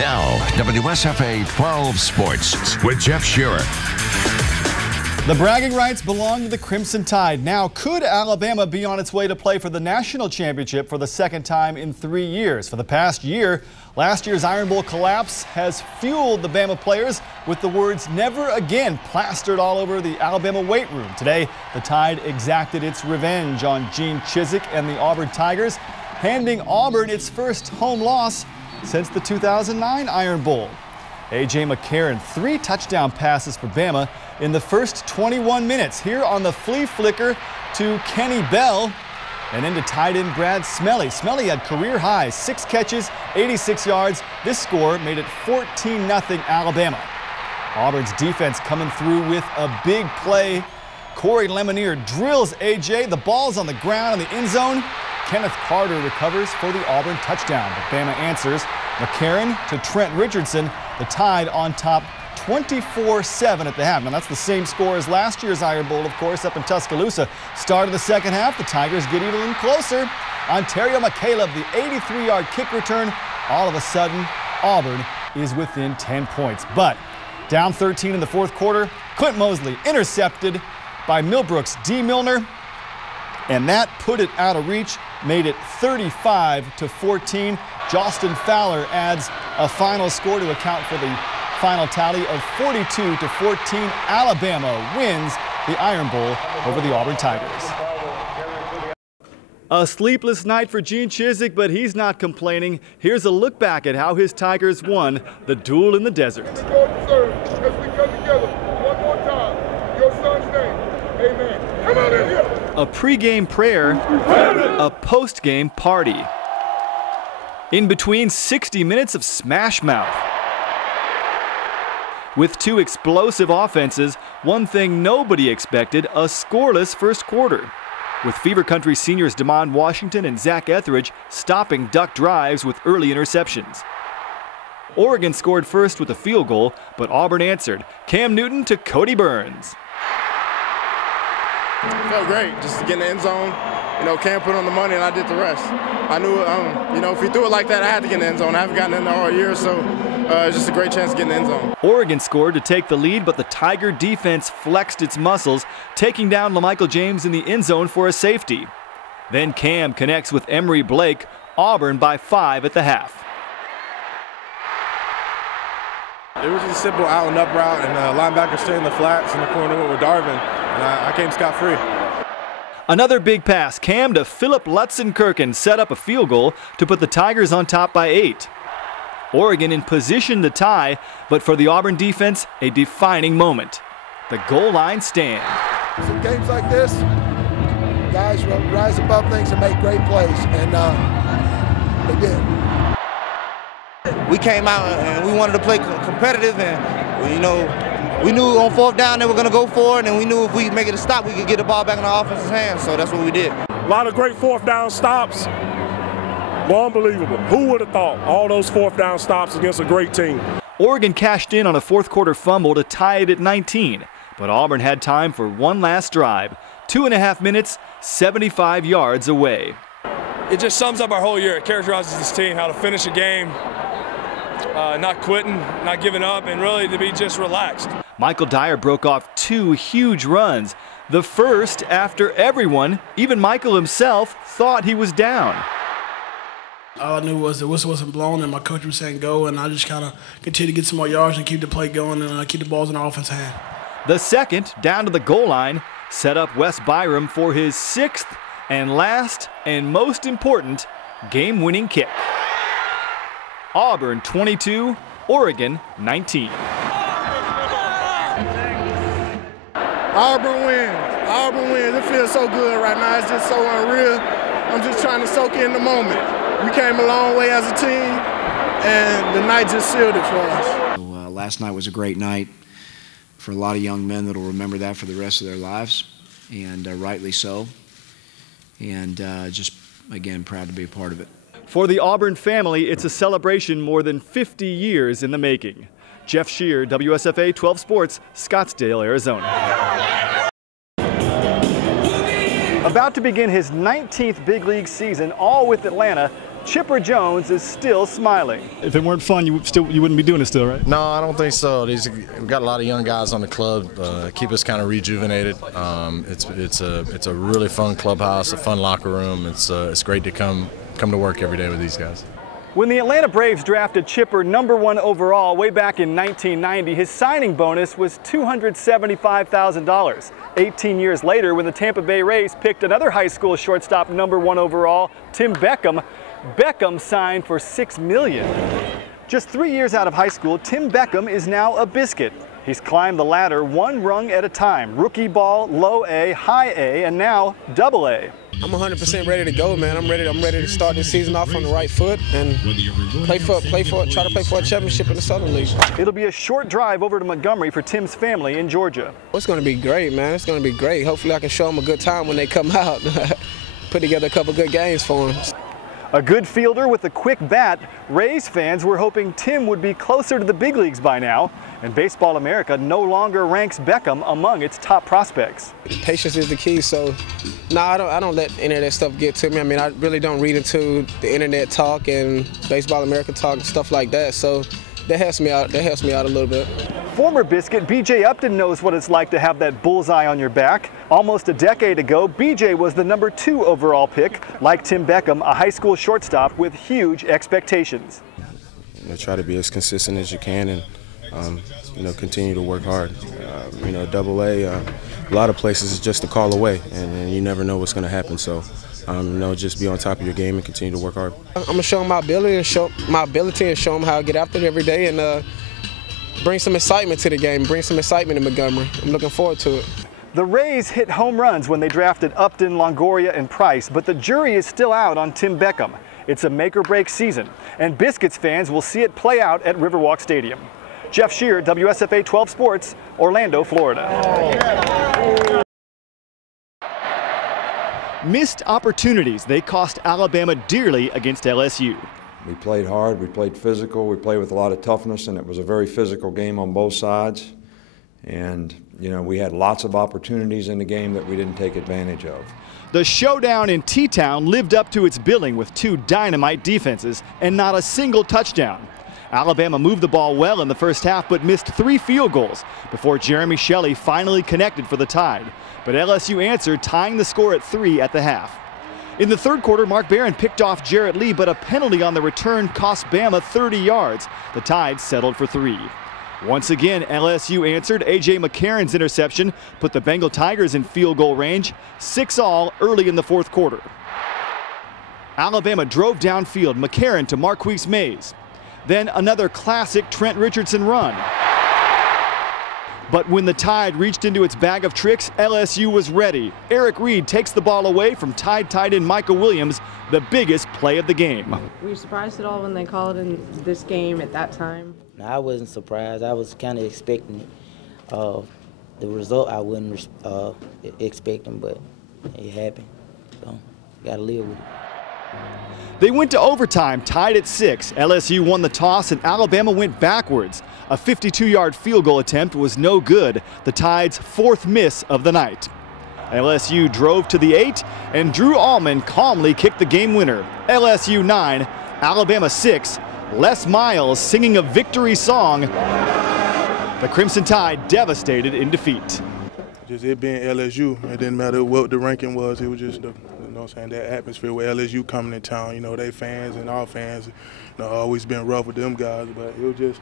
Now, WSFA 12 Sports with Jeff Shearer. The bragging rights belong to the Crimson Tide. Now, could Alabama be on its way to play for the national championship for the second time in 3 years? For the past year, last year's Iron Bowl collapse has fueled the Bama players with the words "never again" plastered all over the Alabama weight room. Today, the Tide exacted its revenge on Gene Chizik and the Auburn Tigers, handing Auburn its first home loss since the 2009 Iron Bowl. A.J. McCarron, 3 touchdown passes for Bama in the first 21 minutes. Here on the flea flicker to Kenny Bell, and then to tight end Brad Smelly. Smelly had career highs, 6 catches, 86 yards. This score made it 14-0 Alabama. Auburn's defense coming through with a big play. Corey Lemonier drills A.J. The ball's on the ground in the end zone. Kenneth Carter recovers for the Auburn touchdown, but Bama answers. McCarron to Trent Richardson. The Tide on top 24-7 at the half. Now that's the same score as last year's Iron Bowl, of course, up in Tuscaloosa. Start of the second half, the Tigers get even closer. Ontario McCaleb, the 83-yard kick return. All of a sudden, Auburn is within 10 points. But down 13 in the fourth quarter, Clint Mosley intercepted by Millbrook's D. Milner. And that put it out of reach, made it 35-14. Joston Fowler adds a final score to account for the final tally of 42-14. Alabama wins the Iron Bowl over the Auburn Tigers. A sleepless night for Gene Chizik, but he's not complaining. Here's a look back at how his Tigers won the duel in the desert. As we come together, one more time, your son's name, amen. Come on in here. A pregame prayer, a postgame party. In between, 60 minutes of smash mouth. With 2 explosive offenses, one thing nobody expected, a scoreless first quarter. With Fever Country seniors Damon Washington and Zach Etheridge stopping duck drives with early interceptions. Oregon scored first with a field goal, but Auburn answered. Cam Newton to Cody Burns. It felt great just to get in the end zone. You know, Cam put on the money and I did the rest. I knew, you know, if we threw it like that, I had to get in the end zone. I haven't gotten in there all year, so it's just a great chance to get in the end zone. Oregon scored to take the lead, but the Tiger defense flexed its muscles, taking down LaMichael James in the end zone for a safety. Then Cam connects with Emory Blake, Auburn by 5 at the half. It was just a simple out and up route, and linebacker stayed in the flats in the corner with Darvin, and I came scot-free. Another big pass. Cam to Philip Lutzenkirchen set up a field goal to put the Tigers on top by 8. Oregon in position to tie, but for the Auburn defense, a defining moment. The goal line stand. Some games like this, guys rise above things and make great plays, and they did. We came out and we wanted to play competitive, and you know, we knew on 4th down they were going to go for it, and we knew if we make it a stop, we could get the ball back in our offense's hands, so that's what we did. A lot of great 4th down stops. Well, unbelievable. Who would have thought all those 4th down stops against a great team? Oregon cashed in on a fourth quarter fumble to tie it at 19, but Auburn had time for one last drive. 2.5 minutes, 75 yards away. It just sums up our whole year. It characterizes this team, how to finish a game, not quitting, not giving up, and really to be just relaxed. Michael Dyer broke off 2 huge runs. The first after everyone, even Michael himself, thought he was down. All I knew was the whistle wasn't blown and my coach was saying go, and I just kind of continued to get some more yards and keep the play going and keep the balls in our offense hand. The second, down to the goal line, set up Wes Byram for his 6th and last and most important game-winning kick. Auburn 22, Oregon 19. Auburn wins. Auburn wins. It feels so good right now. It's just so unreal. I'm just trying to soak in the moment. We came a long way as a team, and the night just sealed it for us. Last night was a great night for a lot of young men that will remember that for the rest of their lives, and rightly so. And just, again, proud to be a part of it. For the Auburn family, it's a celebration more than 50 years in the making. Jeff Shearer, WSFA 12 Sports, Scottsdale, Arizona. About to begin his 19th big league season, all with Atlanta, Chipper Jones is still smiling. If it weren't fun, you wouldn't be doing it still, right? No, I don't think so. We've got a lot of young guys on the club, keep us kind of rejuvenated. It's a really fun clubhouse, a fun locker room. It's great to come to work every day with these guys. When the Atlanta Braves drafted Chipper #1 overall way back in 1990, his signing bonus was $275,000. 18 years later, when the Tampa Bay Rays picked another high school shortstop #1 overall, Tim Beckham, Beckham signed for $6 million. Just 3 years out of high school, Tim Beckham is now a Biscuit. He's climbed the ladder one rung at a time. Rookie ball, low A, high A, and now double A. I'm 100% ready to go, man. I'm ready to start this season off on the right foot and try to play for a championship in the Southern League. It'll be a short drive over to Montgomery for Tim's family in Georgia. It's going to be great, man. It's going to be great. Hopefully I can show them a good time when they come out. Put together a couple good games for them. A good fielder with a quick bat, Rays fans were hoping Tim would be closer to the big leagues by now, and Baseball America no longer ranks Beckham among its top prospects. Patience is the key, so no, I don't let any of that stuff get to me. I mean, I really don't read into the internet talk and Baseball America talk and stuff like that, so that helps me out. That helps me out a little bit. Former Biscuit B.J. Upton knows what it's like to have that bullseye on your back. Almost a decade ago, B.J. was the #2 overall pick. Like Tim Beckham, a high school shortstop with huge expectations. Try to be as consistent as you can and continue to work hard. Double A, a lot of places is just a call away, and you never know what's going to happen. So, just be on top of your game and continue to work hard. I'm gonna show them my ability and show them how I get after it every day and bring some excitement to the game, bring some excitement to Montgomery. I'm looking forward to it. The Rays hit home runs when they drafted Upton, Longoria, and Price, but the jury is still out on Tim Beckham. It's a make-or-break season, and Biscuits fans will see it play out at Riverwalk Stadium. Jeff Shearer, WSFA 12 Sports, Orlando, Florida. Missed opportunities. They cost Alabama dearly against LSU. We played hard, we played physical, we played with a lot of toughness, and it was a very physical game on both sides. And, we had lots of opportunities in the game that we didn't take advantage of. The showdown in T-Town lived up to its billing with 2 dynamite defenses and not a single touchdown. Alabama moved the ball well in the first half but missed 3 field goals before Jeremy Shelley finally connected for the Tide. But LSU answered, tying the score at 3 at the half. In the third quarter, Mark Barron picked off Jarrett Lee, but a penalty on the return cost Bama 30 yards. The Tide settled for 3. Once again, LSU answered. A.J. McCarron's interception put the Bengal Tigers in field goal range, 6-all early in the fourth quarter. Alabama drove downfield, McCarron to Marquise Mays. Then another classic Trent Richardson run. But when the Tide reached into its bag of tricks, LSU was ready. Eric Reed takes the ball away from Tide tight end Michael Williams, the biggest play of the game. Were you surprised at all when they called in this game at that time? No, I wasn't surprised. I was kind of expecting it. The result I wasn't expecting, but it happened. So, got to live with it. They went to overtime, tied at 6. LSU won the toss and Alabama went backwards. A 52-yard field goal attempt was no good, the Tide's 4th miss of the night. LSU drove to the 8, and Drew Allman calmly kicked the game winner. LSU 9, Alabama 6. Les Miles singing a victory song. The Crimson Tide devastated in defeat. Just it being LSU, it didn't matter what the ranking was. It was just that atmosphere with LSU coming in town. They fans and our fans, always been rough with them guys. But it was just,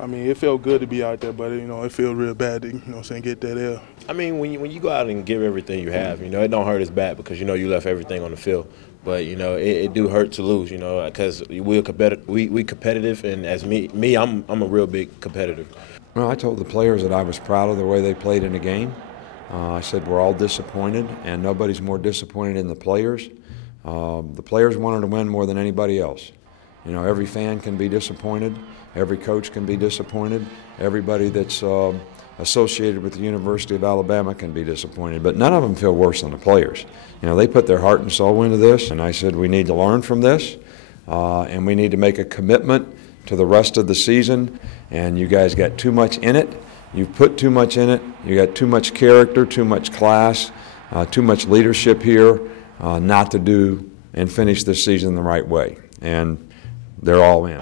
it felt good to be out there, but it feels real bad to, get that L. When you go out and give everything you have, it don't hurt as bad because you left everything on the field. But it do hurt to lose, because we competitive, and as me, I'm a real big competitor. Well, I told the players that I was proud of the way they played in the game. I said we're all disappointed, and nobody's more disappointed than the players. The players wanted to win more than anybody else. Every fan can be disappointed. Every coach can be disappointed. Everybody that's associated with the University of Alabama can be disappointed, but none of them feel worse than the players. They put their heart and soul into this, and I said we need to learn from this, and we need to make a commitment to the rest of the season, and you guys got too much in it. You've put too much in it. You got too much character, too much class, too much leadership here not to do and finish this season the right way. And they're all in.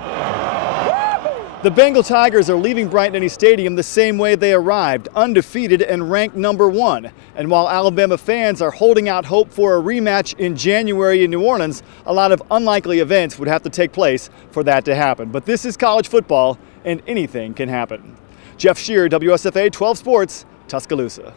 The Bengal Tigers are leaving Bryant-Denny Stadium the same way they arrived, undefeated and ranked #1. And while Alabama fans are holding out hope for a rematch in January in New Orleans, a lot of unlikely events would have to take place for that to happen. But this is college football, and anything can happen. Jeff Shearer, WSFA 12 Sports, Tuscaloosa.